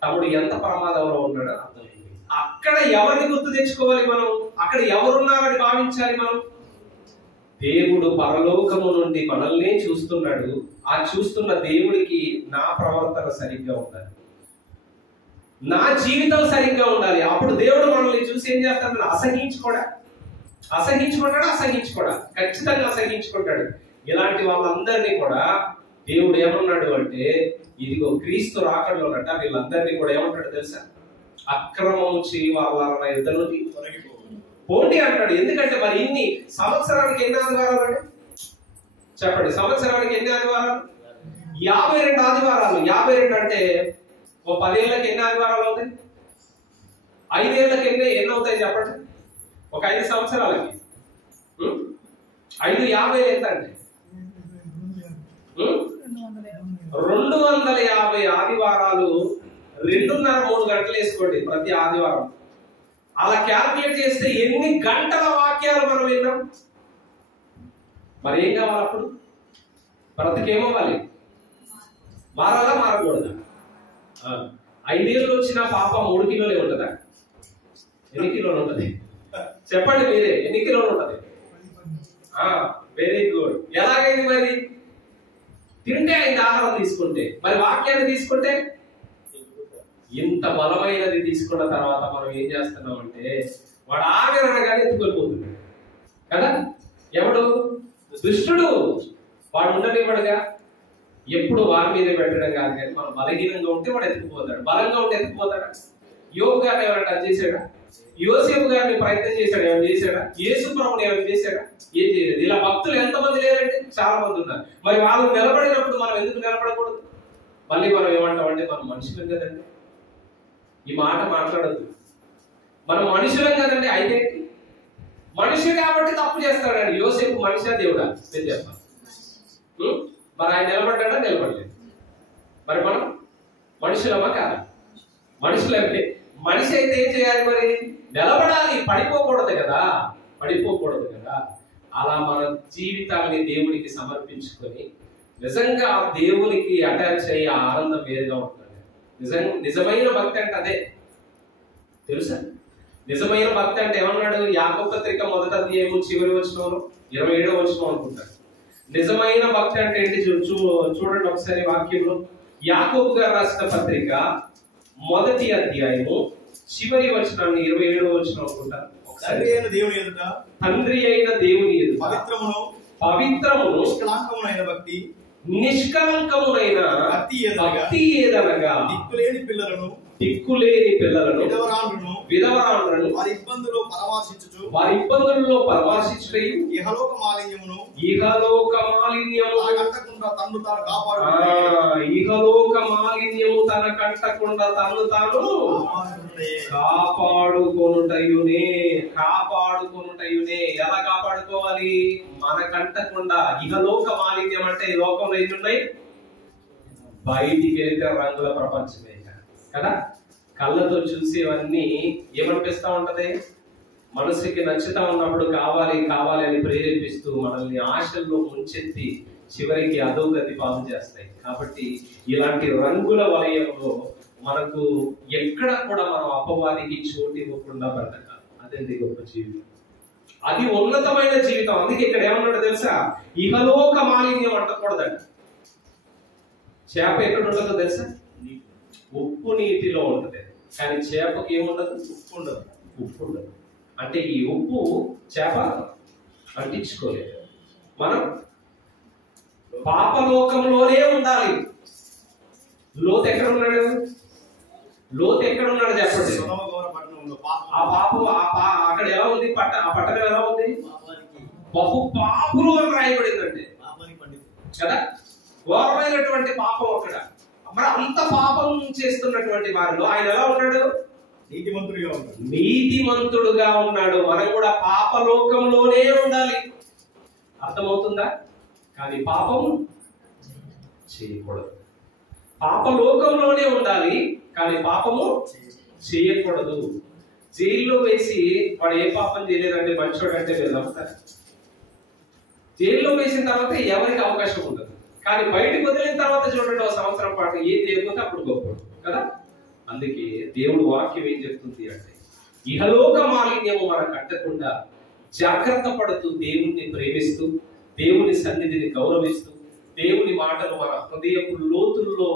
తమ్ముడు ఎంత ప్రమాదంలో ఉన్నాడో అర్థమైంది. అక్కడ ఎవరిని గుర్తు తెచ్చుకోవాలి మనం? అక్కడ ఎవరున్నారని భావించాలి మనం? దేవుడు పరలోకము నుండి మనల్ని చూస్తున్నాడు. ఆ చూస్తున్న దేవుడికి నా ప్రవర్తన సరిగ్గా ఉండాలి, నా జీవితం సరిగ్గా ఉండాలి. అప్పుడు దేవుడు మనల్ని చూసి ఏం చేస్తాడు? అసహించుకోడా? ఖచ్చితంగా అసహించుకుంటాడు. ఇలాంటి వాళ్ళందరినీ కూడా దేవుడు ఏమన్నాడు అంటే, ఇదిగో క్రీస్తు రాకడలో ఉన్నట్ట వీళ్ళందరినీ కూడా ఏమంటాడు తెలుసా? అక్రమము చేయి వాళ్ళ యుద్ధ నుండి పోండి అంటాడు. ఎందుకంటే మరి ఇన్ని సంవత్సరానికి ఎన్ని ఆదివారాలు అంటే చెప్పండి? సంవత్సరానికి ఎన్ని ఆదివారాలు? 52 ఆదివారాలు. 52 అంటే ఓ 10 ఏళ్ళకి ఎన్ని ఆదివారాలు అవుతాయి? 5 ఏళ్ళకి ఎన్ని అవుతాయి చెప్పండి? ఒక 5 సంవత్సరాలకి 5 50 ఎంత అంటే 250 ఆదివారాలు. 2.5-3 గంటలు వేసుకోండి ప్రతి ఆదివారం. అలా క్యాల్కులేట్ చేస్తే ఎన్ని గంటల వాక్యాలు మనం విన్నాం? మరి ఏం కావాలి అప్పుడు? బ్రతికేమవ్వాలి? మారాలా మారకూడదా? 5 ఏళ్ళు వచ్చిన పాప 3 కిలోలే ఉంటుందా? ఎన్ని కిలోలు ఉంటుంది చెప్పండి మీరే? ఎన్ని కిలోలు ఉంటుంది? Very good. ఎలాగైంది మరి? తింటే అయింది ఆహారం తీసుకుంటే. మరి వాక్యాన్ని తీసుకుంటే ఇంత బలమైనది తీసుకున్న తర్వాత మనం ఏం చేస్తున్నాం అంటే, వాడు ఆగనగానే ఎత్తుకొనిపోతున్నాడు కదా. ఎవడు? దుష్టుడు. వాడు ఉండనివ్వడుగా. ఎప్పుడు వారి మీద పెట్టడం కాదు, కానీ మనం బలహీనంగా ఉంటే వాడు ఎత్తుకుపోతాడు, బలంగా ఉంటే ఎత్తుకుపోతాడు. యోబు గారిని ఏమైనా టచ్ చేశాడా? యోసేపు గారిని ప్రయత్నం చేశాడు, ఏమైనా చేశాడా? యేసు ప్రభుని ఏమైనా చేశాడా? ఏం చేయలేదు. ఇలా భక్తులు ఎంతమంది లేరంటే చాలా మంది ఉన్నారు. మరి వాళ్ళు నిలబడినప్పుడు మనం ఎందుకు నిలబడకూడదు? మళ్ళీ మనం ఏమంటామంటే, మనం మనుషులం కదండి. ఈ మాట మాట్లాడద్దు. మనం మనుషులం కదండి. అయితే మనిషి కాబట్టి తప్పు చేస్తాడండి. యోసేపు మనిషా దేవుడా? నేను చెప్పాను. మరి ఆయన నిలబడ్డా? నిలబడలేదు. మరి మనం మనుషులమా కాదా? మనుషులంటే మనిషి అయితే ఏం చేయాలి? మరి నిలబడాలి, పడిపోకూడదు కదా. అలా మన జీవితాన్ని దేవుడికి సమర్పించుకొని నిజంగా ఆ దేవునికి అటాచ్ అయ్యి ఆ ఆనందం వేరుగా ఉంటుంది. నిజమైన భక్తి అంటే అదే తెలుసా? నిజమైన భక్తి అంటే ఏమన్నాడు? యాకోబు పత్రిక 1వ అధ్యాయం చివరి వచనంలో 27వ వచనం అనుకుంటాడు. నిజమైన భక్తి అంటే ఏంటి? చూడండి ఒకసారి వాక్యంలో. యాకోబు గారు రాసిన పత్రిక 1వ అధ్యాయము చివరి వచనాన్ని 27వ వచనం అనుకుంటారు. తండ్రి అయిన దేవుని ఎదుట పవిత్రమును నిష్కలంకమునైన భక్తి ఏదనగా దిక్కులేని పిల్లలను విధవరాండ్రను వారి ఇబ్బందులలో పరామర్శించుటయు ఇహలోక మాలిన్యము తన కంటకుండా తన్ను తాను కాపాడుకొనుటయునే. ఎలా కాపాడుకోవాలి? మన కంటకుండా. ఇహలోక మాలిన్యం అంటే ఈ లోకంలో ఏమి ఉన్నాయి? బయటికి వెళ్తే రంగుల ప్రపంచమే కదా. కళ్ళతో చూసేవన్నీ ఏమనిపిస్తా ఉంటది? మనసుకి నచ్చుతా ఉన్నప్పుడు కావాలి అని ప్రేరేపిస్తూ మనల్ని ఆశల్లో ముంచెత్తి చివరికి అధోగతి పాలు చేస్తాయి. కాబట్టి ఇలాంటి రంగుల వలయంలో మనకు ఎక్కడ కూడా మనం అపవాదికి చోటు ఇవ్వకుండా బ్రతకాలి. అదే గొప్ప జీవితం, అది ఉన్నతమైన జీవితం. అందుకే ఇక్కడ ఏమన్నాడు తెలుసా? ఇహలోక మాలిన్యం అంటకూడదంట. చేప ఎక్కడ ఉంటుందో తెలుసా? ఉప్పు నీటిలో ఉంటుంది. కానీ చేపకి ఏముండదు? ఉప్పు ఉండదు. అంటే ఈ ఉప్పు చేప అంటించుకోలేదు. మనం పాపలోకంలోనే ఉండాలి. లోతు ఎక్కడ ఉన్నాడు చెప్పండి. ఆ పాపం అక్కడ ఎలా ఉంది? ఆ పట్టణం ఎలా ఉంది? బహు పాపులు అని రాయబడిందండి కదా. ఘోరమైనటువంటి పాపం అక్కడ. మరి అంత పాపం చేస్తున్నటువంటి వారిలో ఆయన ఎలా ఉన్నాడు? నీతిమంతుడుగా ఉన్నాడు. మనం కూడా పాపలోకంలోనే ఉండాలి. అర్థమవుతుందా? కానీ పాపం చేయకూడదు. పాపలోకంలోనే ఉండాలి, కానీ పాపము చేయకూడదు. జైల్లో వేసి వాడు ఏ పాపం చేయలేదంటే మంచోడు అంటే మీరు నమ్ముతారు? జైల్లో వేసిన తర్వాత ఎవరికి అవకాశం ఉండదు. కానీ బయటకు వదిలిన తర్వాత చూడండి, ఒక సంవత్సరం పాటు ఏ దేవుడికి అప్పుడు గొప్పడు కదా. అందుకే దేవుడు వాక్యం ఏం చెప్తుంది అంటే, ఇహలోక మాలిన్యము మనకు కట్టకుండా జాగ్రత్త పడుతూ దేవుణ్ణి ప్రేమిస్తూ దేవుని సన్నిధిని గౌరవిస్తూ దేవుని మాటలు మన హృదయపు లోతుల్లో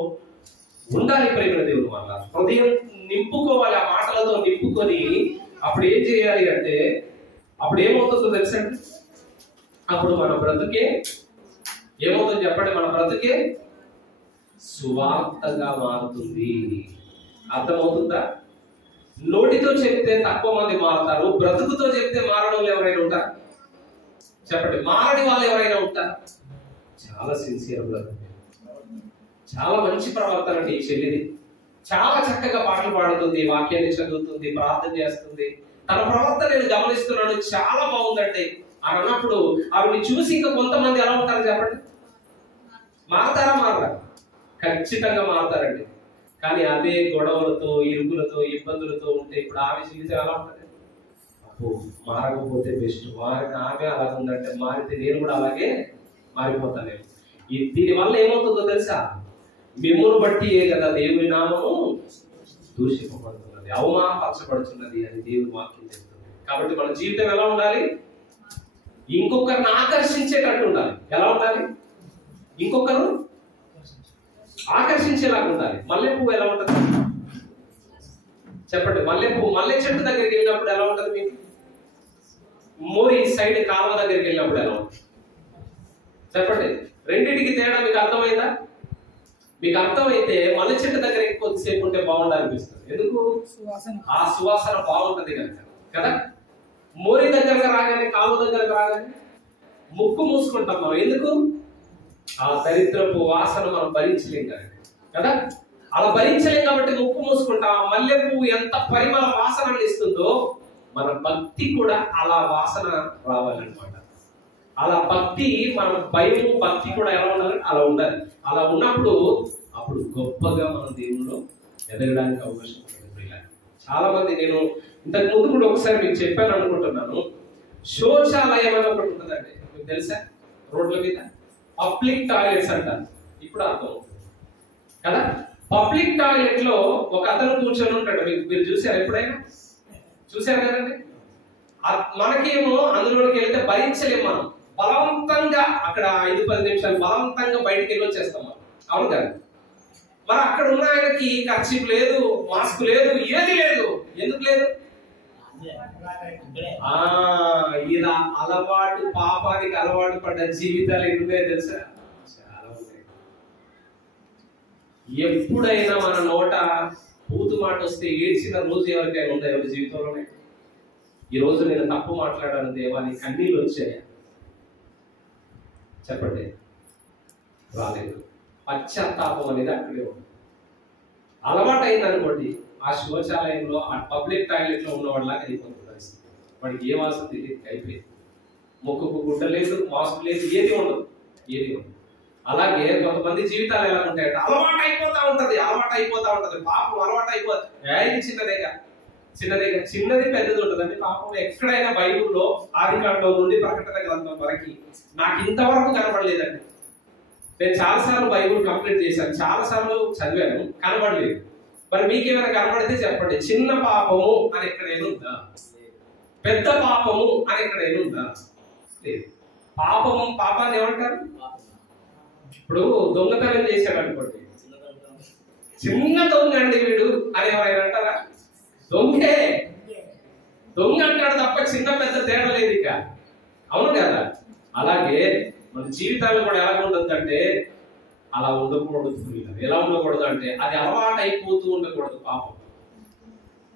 ఉండాలి. ప్రేమ దేవుని వల్ల హృదయం నింపుకోవాలి, ఆ మాటలతో నింపుకొని అప్పుడు ఏం చేయాలి అంటే, అప్పుడు ఏమవుతుందో తెలుసండి, అప్పుడు మన బ్రతుకే ఏమవుతుంది చెప్పండి, మన బ్రతుకే సువార్తగా మారుతుంది. అర్థమవుతుందా? నోటితో చెప్తే తక్కువ మంది మారుతారు, బ్రతుకుతో చెప్తే మారడం ఎవరైనా ఉంటారు చెప్పండి? మారని వాళ్ళు ఎవరైనా ఉంటారు? చాలా సిన్సియర్ బ్రతుకు, చాలా మంచి ప్రవర్తన అండి ఈ చెల్లిది. చాలా చక్కగా పాటలు పాడుతుంది, వాక్యాన్ని చదువుతుంది, ప్రార్థన చేస్తుంది. తన ప్రవర్తన నేను గమనిస్తున్నాను, చాలా బాగుందండి అని అన్నప్పుడు ఆవిడని చూసి ఇంకా కొంతమంది ఎలా ఉంటారు చెప్పండి? మారతారా? మారరా? ఖచ్చితంగా మారతారండి. కానీ అదే గొడవలతో, ఇరుకులతో, ఇబ్బందులతో ఉంటే ఇప్పుడు ఆమె జీవితం ఎలా ఉంటుంది? అప్పు మారకపోతే బెస్ట్. ఆమె అలాగే ఉందంటే మారితే నేను కూడా అలాగే మారిపోతాను. దీనివల్ల ఏమవుతుందో తెలుసా? మిమ్మును బట్టి ఏ కదా దేవుని నామము దూషింపబడుతున్నది, అవమానపరచబడుతున్నది అని దేవుని వాక్యం చెప్తుంది. కాబట్టి మన జీవితం ఎలా ఉండాలి? ఇంకొకరిని ఆకర్షించేటట్టు ఉండాలి. ఎలా ఉండాలి? ఇంకొకరు ఆకర్షించేలాగా ఉండాలి. మల్లె పువ్వు ఎలా ఉంటుంది చెప్పండి? మల్లె చెట్టు దగ్గరికి వెళ్ళినప్పుడు ఎలా ఉంటుంది మీకు? మోరి సైడ్ కాలువ దగ్గరికి వెళ్ళినప్పుడు ఎలా ఉంటుంది చెప్పండి? రెండింటికి తేడా మీకు అర్థమైందా? మీకు అర్థమైతే మల్లె చెట్టు దగ్గర కొద్దిసేపు ఉంటే బాగుండాలనిపిస్తుంది. ఎందుకు? ఆ సువాసన బాగుంటుంది కనుక కదా. మోరి దగ్గరకు రాగానే, కాలువ దగ్గరకు రాగానే ముక్కు మూసుకుంటాం మనం. ఎందుకు? ఆ దరిద్రపు వాసన మనం భరించలేం కదా. అలా భరించలేం కాబట్టి ముక్కు మూసుకుంటాం. మల్లె పువ్వు ఎంత పరిమళ వాసన ఇస్తుందో మన భక్తి కూడా అలా వాసన రావాలన్నమాట. అలా భక్తి, మన భయము భక్తి కూడా ఎలా ఉండాలి? అలా ఉండాలి. అలా ఉన్నప్పుడు అప్పుడు గొప్పగా మన దేవుల్లో ఎదగడానికి అవకాశం ఉంటుంది. చాలా మంది, నేను ఇంతకు ముందు కూడా ఒకసారి మీకు చెప్పాను అనుకుంటున్నాను, శౌచాలయం అని ఒకటి ఉంటుందండి, మీకు తెలుసా? రోడ్ల మీద పబ్లిక్ టాయిలెట్స్ అంటారు. ఇప్పుడు అర్థం కదా. పబ్లిక్ టాయిలెట్ లో ఒక అతను కూర్చొని ఉంటాడు. మీరు చూసారు ఎప్పుడైనా? చూసారు కదండి. మనకేమో అందులోకి వెళ్తే భరించలేము. మనం బలవంతంగా అక్కడ 5-10 నిమిషాలు బలవంతంగా బయటకు వెళ్ళి వచ్చేస్తాం మనం, అవును కదా. మరి అక్కడ ఉన్న ఆయనకి కర్చీఫ్ లేదు, మాస్క్ లేదు, ఏది లేదు. ఎందుకు లేదు? ఇలా అలవాటు, పాపానికి అలవాటు పడ్డ జీవితాలు ఎన్నున్నాయో తెలుసా? చాలా ఉన్నాయి. ఎప్పుడైనా మన నోట పూతు మాట వస్తే ఏడ్చిన రోజు ఎవరికైనా ఉందా ఎవరి జీవితంలోనే? ఈ రోజు నేను తప్పు మాట్లాడాను దేవా, నీ కన్నీళ్ళు వచ్చాయా చెప్పండి? రాలేదు. పశ్చాత్తాపం అనేది అక్కడే ఉంది. అలవాటు అయింది అనుకోండి, ఆ శౌచాలయంలో, ఆ పబ్లిక్ టాయిలెట్ లో ఉన్నవాడిలాగా అయిపోతుంది పరిస్థితి. వాడికి ఏ వాసన తెలియదు, అయిపోయింది. ముక్కుకు గుడ్డ లేదు, మాస్క్ లేదు, ఏది ఉండదు. అలాగే కొంతమంది జీవితాలు ఎలా ఉంటాయంటే అలవాటు అయిపోతా ఉంటది. పాపం అలవాటు అయిపోతుంది. చిన్నది పెద్దది ఉంటదండి. పాపం ఎక్కడైనా బైబుల్లో ఆదికాండం నుండి ప్రకటన గ్రంథం వరకు నాకు ఇంతవరకు కనపడలేదండి. నేను చాలాసార్లు బైబుల్ కంప్లీట్ చేశాను, చాలాసార్లు చదివాను, కనపడలేదు. మరి మీకేమైనా కనపడితే చెప్పండి. చిన్న పాపము అని ఎక్కడైనా ఉందా? పెద్ద పాపము అని ఎక్కడైనా ఉందా? లేదు. పాపాన్ని ఏమంటారు? ఇప్పుడు దొంగతనం చేశాడు అనుకోండి, చిన్న దొంగ అండి వీడు అని ఎవరైనా అంటారా? దొంగ అంటాడు తప్ప చిన్న పెద్ద తేడా లేదు ఇక, అవును కదా. అలాగే మన జీవితాలు కూడా ఎలా ఉండదు అంటే అలా ఉండకూడదు. ఎలా ఉండకూడదు అంటే అది అలవాటు అయిపోతూ ఉండకూడదు. పాపం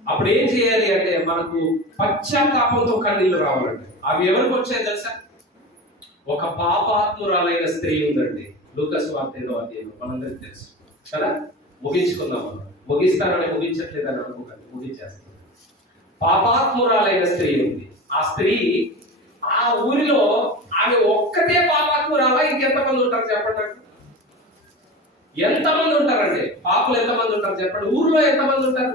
అప్పుడు ఏం చేయాలి అంటే మనకు పశ్చాత్తాపంతో కన్నీళ్లు రావాలండి. అవి ఎవరికి వచ్చాయి తెలుసా? ఒక పాపాత్మురాలైన స్త్రీ ఉందండి. లూకా సువార్త 8వ అధ్యాయం మనందరికి తెలుసు కదా. ముగించుకుందాం. మనం ముగిస్తానని ముగించట్లేదని అనుకోకండి, ముగించేస్తాం. పాపాత్మురాలైన స్త్రీ ఉంది. ఆ స్త్రీ ఆ ఊరిలో ఆమె ఒక్కటే పాపాత్మురాలా? ఇంకెంతమంది ఉంటారు చెప్పండి. ఎంతమంది ఉంటారండి? పాపులు ఎంతమంది ఉంటారు చెప్పండి? ఊర్లో ఎంతమంది ఉంటారు?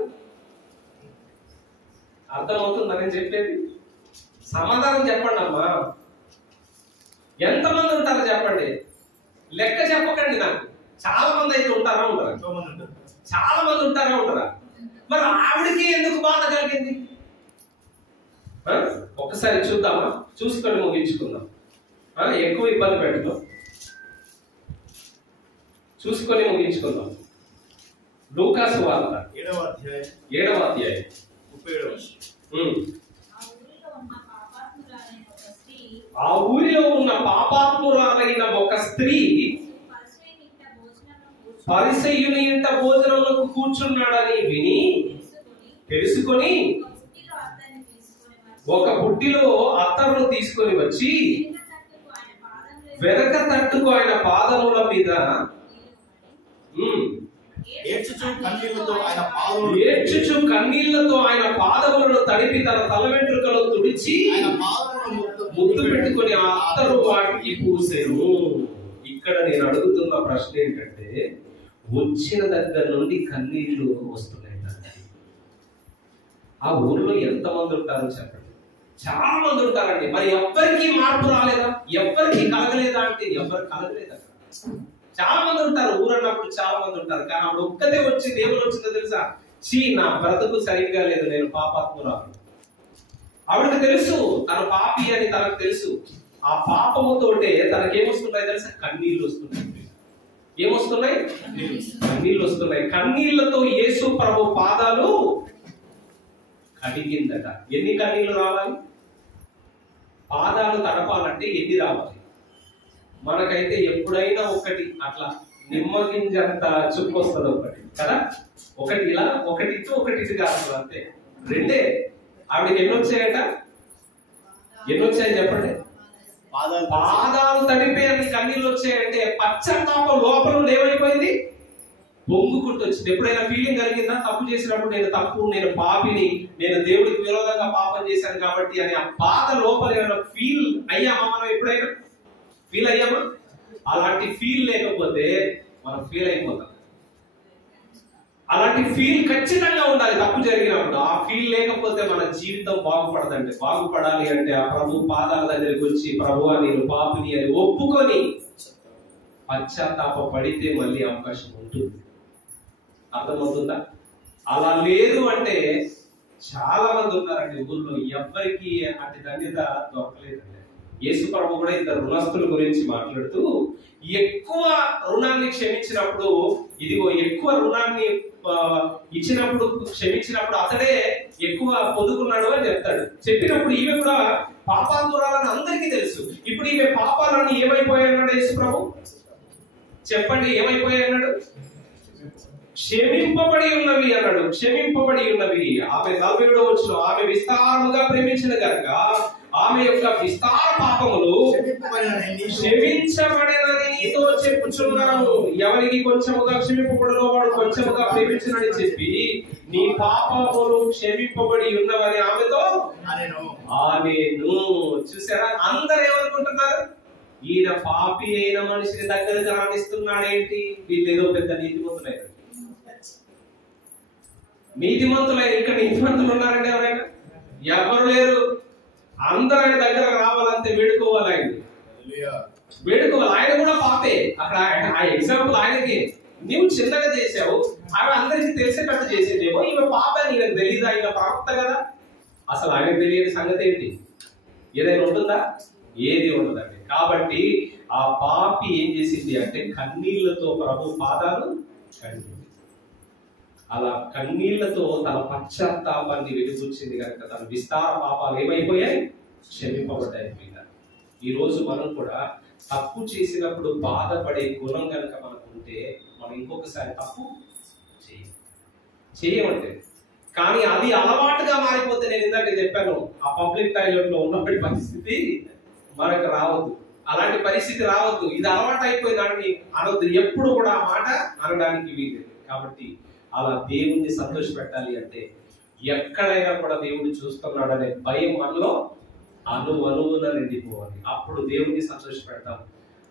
అర్థమవుతుందని చెప్పేది? సమాధానం చెప్పండి అమ్మా. ఎంతమంది ఉంటారో చెప్పండి. లెక్క చెప్పకండి నాకు. చాలా మంది అయితే ఉంటారా ఉంటారా? చాలా మంది ఉంటారా ఉంటారా? మరి ఆవిడికి ఎందుకు బాధ కలిగింది? ఒకసారి చూద్దామా? చూసుకొని ముగించుకుందాం. ఎక్కువ ఇబ్బంది పెట్టడం, చూసుకొని ముగించుకుందాం. లూకా సువార్త 7వ అధ్యాయం 37. ఆ ఊరిలో ఉన్న పాపాత్మురాలైన ఒక స్త్రీ పరిసయ్యుని ఇంట భోజనములకు కూర్చున్నాడని విని తెలుసుకొని ఒక బుడ్డిలో అత్తరును తీసుకొని వచ్చి వెనక తట్టుకు ఆయన పాదముల మీద ఏడ్చుచు కన్నీళ్లతో ఆయన పాదములను తడిపి తన తల వెంట్రుకలో తుడిచి ముద్దు పెట్టుకొని ఆ అత్తరు వాటికి పూసెను. ఇక్కడ నేను అడుగుతున్న ప్రశ్న ఏంటంటే, వచ్చిన దగ్గర నుండి కన్నీళ్లు వస్తున్నాయి. ఆ ఊర్లో ఎంతమంది ఉంటారో చెప్పండి. చాలా మంది ఉంటారండి. మరి ఎవ్వరికి మార్పు రాలేదా? ఎవ్వరికి కలగలేదా అంటే ఎవరు కలగలేదా? చాలా మంది ఉంటారు. ఊరన్నప్పుడు చాలా మంది ఉంటారు. కానీ ఆవిడ ఒక్కతే వచ్చింది. ఏమని వచ్చిందో తెలుసా? నా బ్రతుకు సరిగ్గా లేదు, నేను పాపాత్మురాలు. ఆవిడకి తెలుసు తన పాపి అని తనకు తెలుసు. ఆ పాపముతోటే తనకేమొస్తున్నాయి తెలుసా? కన్నీళ్లు వస్తున్నాయి. ఏమొస్తున్నాయి? కన్నీళ్లు వస్తున్నాయి. కన్నీళ్లతో యేసు ప్రభు పాదాలు కడిగిందట. ఎన్ని కన్నీళ్లు రావాలి? పాదాలు తడపాలంటే ఎన్ని రావాలి? మనకైతే ఎప్పుడైనా ఒకటి అట్లా నిమ్మగింజంత చుక్కు వస్తుంది ఒకటి కదా. ఒకటి ఇలా, ఒకటి ఇటు, ఒకటి ఇటు కాదు, అంతే. రెండే. ఆవిడకి ఎన్ని వచ్చాయట? ఎన్ని వచ్చాయని చెప్పండి. పాదాలు తడిపే అన్ని కన్నీళ్ళు వచ్చాయంటే పశ్చాత్తాపం లోపల ఏమైపోయింది? పొంగుకుంటూ వచ్చింది. ఎప్పుడైనా ఫీలింగ్ కలిగిందా? తప్పు చేసినప్పుడు నేను పాపిని, నేను దేవుడికి విరోధంగా పాపం చేశాను కాబట్టి అని ఆ బాధ లోపల ఫీల్ అయ్యామా? మనం ఎప్పుడైనా ఫీల్ అయ్యామా? అలాంటి ఫీల్ లేకపోతే మనం ఫీల్ అయిపోతాం. అలాంటి ఫీల్ ఖచ్చితంగా ఉండాలి తప్పు జరిగినప్పుడు. ఆ ఫీల్ లేకపోతే మన జీవితం బాగుపడదండి. బాగుపడాలి అంటే ఆ ప్రభు పాదాల దగ్గరికి వచ్చి, ప్రభువా నేను పాపిని అని ఒప్పుకొని పశ్చాత్తాప పడితే మళ్ళీ అవకాశం ఉంటుంది. అర్థమవుతుందా? అలా లేదు అంటే చాలా మంది ఉన్నారండి ఊర్లో, ఎవ్వరికి అటు ధన్యత దొరకలేదండి. యేసు ప్రభు కూడా ఇద్దరు రుణస్తుల గురించి మాట్లాడుతూ, ఎక్కువ రుణాన్ని క్షమించినప్పుడు, ఇదిగో ఎక్కువ రుణాన్ని ఇచ్చినప్పుడు, క్షమించినప్పుడు అతడే ఎక్కువ పొదుకున్నాడు అని చెప్తాడు. చెప్పినప్పుడు ఈమె కూడా పాపాత్మురాలని అందరికీ తెలుసు. ఇప్పుడు ఈమె పాపాలన్నీ ఏమైపోయాయన్నాడు యేసు ప్రభు? చెప్పండి, ఏమైపోయాయన్నాడు? క్షమింపబడి ఉన్నవి అన్నాడు. క్షమింపబడి ఉన్నవి. ఆమె 47వ వచనం, ఆమె విస్తారముగా ప్రేమించిన గనుక ఆమె యొక్క విస్తార పాపములు క్షమించబడినని నీతో చెప్పుచున్నాను. ఎవరికి కొంచెముగా క్షమింపబడునో వాడు కొంచెముగా ప్రేమించునని చెప్పి నీ పాపములు క్షమింపబడి ఉన్నవని ఆమెతో ఆమెను. చూసారా? అందరు ఏమనుకుంటున్నారు? ఈయన పాపి అయిన మనిషిని దగ్గరకు రాణిస్తున్నాడేంటి? వీళ్ళు ఏదో పెద్ద నీతిమంతులైన ఇక్కడ నీతిమంతులు ఉన్నారంటే ఎవరైనా? ఎవరు లేరు. అందరూ ఆయన దగ్గర రావాలంటే వేడుకోవాలి. ఆయన కూడా పాపే. అక్కడ ఆ ఎగ్జాంపుల్ ఆయనకి. నీవు చిన్నగా చేసావు, ఆవిడ అందరికి తెలిసేటట్టు చేసేదేమో. ఈమె పాప నీకు తెలియదా? ఈయన ప్రవక్త కదా. అసలు ఆయనకు తెలియని సంగతి ఏంటి? ఏదైనా ఉంటుందా? ఏది ఉండదండి. కాబట్టి ఆ పాపి ఏం చేసింది అంటే కన్నీళ్లతో ప్రభు పాదాలు కడిగింది. అలా కన్నీళ్లతో తన పశ్చాత్తాపాన్ని వెలుగుచ్చింది కనుక తన విస్తార పాపాలు ఏమైపోయాయి? క్షమింపబడ్డాయి. ఈ రోజు మనం కూడా తప్పు చేసినప్పుడు బాధపడే గుణం కనుక మనకు ఉంటే మనం ఇంకొకసారి తప్పు చేయమంటే. కానీ అది అలవాటుగా మారిపోతే, నేను ఇందాక చెప్పాను, ఆ పబ్లిక్ టాయిలెట్ లో ఉన్నప్పటి పరిస్థితి మనకు రావద్దు. అలాంటి పరిస్థితి రావద్దు. ఇది అలవాటు అయిపోయిందని అనొద్దు. ఎప్పుడు కూడా ఆ మాట అనడానికి వీలేదు. కాబట్టి అలా దేవుణ్ణి సంతోష పెట్టాలి అంటే ఎక్కడైనా కూడా దేవుడు చూస్తున్నాడనే భయం మనలో అనువున నిండిపోవాలి. అప్పుడు దేవుణ్ణి సంతోష పెడతాం.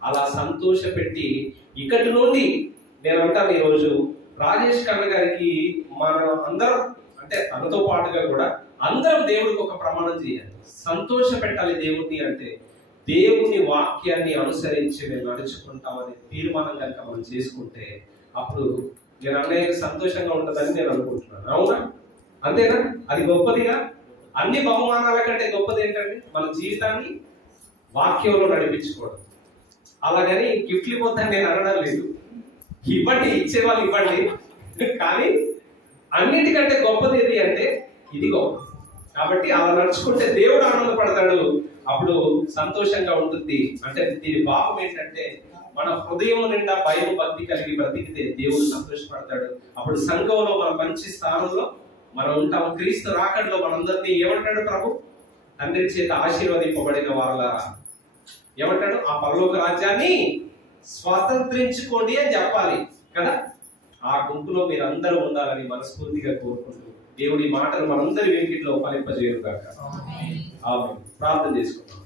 అలా సంతోష పెట్టి ఇక్కడి నుండి నేను అంటాను, ఈరోజు రాజేష్ కన్న గారికి మన అందరం, అంటే తనతో పాటుగా కూడా అందరం దేవుడికి ఒక ప్రమాణం చేయాలి. సంతోష పెట్టాలి దేవుణ్ణి అంటే దేవుని వాక్యాన్ని అనుసరించి మేము నడుచుకుంటామని తీర్మానం కనుక మనం చేసుకుంటే అప్పుడు నేను అన్నయ్య సంతోషంగా ఉంటుందని నేను అనుకుంటున్నాను. అవునా? అంతేనా? అది గొప్పదిగా. అన్ని బహుమానాల కంటే గొప్పది ఏంటండి? మన జీవితాన్ని వాక్యంలో నడిపించుకోవడం. అలాగని గిఫ్ట్లు ఇవ్వద్దని నేను అనడం లేదు. ఇవ్వండి, ఇచ్చేవాళ్ళు ఇవ్వండి. కానీ అన్నిటికంటే గొప్పది ఏది అంటే ఇది గొప్ప. కాబట్టి అలా నడుచుకుంటే దేవుడు ఆనందపడతాడు. అప్పుడు సంతోషంగా ఉంటుంది. అంటే దీని భావం ఏంటంటే మన హృదయం నిండా భయం భక్తి కలిగి బ్రతికితే దేవుడు సంతోషపడతాడు. అప్పుడు సంఘంలో మన మంచి స్థానంలో మనం ఉంటాం. క్రీస్తు రాకడలో మనందరినీ ఏమంటాడు ప్రభు? తండ్రి చేత ఆశీర్వదింపబడిన వారులారా ఏమంటాడు? ఆ పరలోక రాజ్యాన్ని స్వాతంత్రించుకోండి అని చెప్పాలి కదా. ఆ గుంపులో మీరు అందరూ ఉండాలని మనస్ఫూర్తిగా కోరుకుంటూ దేవుడి మాటలు మనందరి వెంకిట్లో ఫలింపజేయుగాక. ఆమేన్. ప్రార్థన చేసుకుంటాం.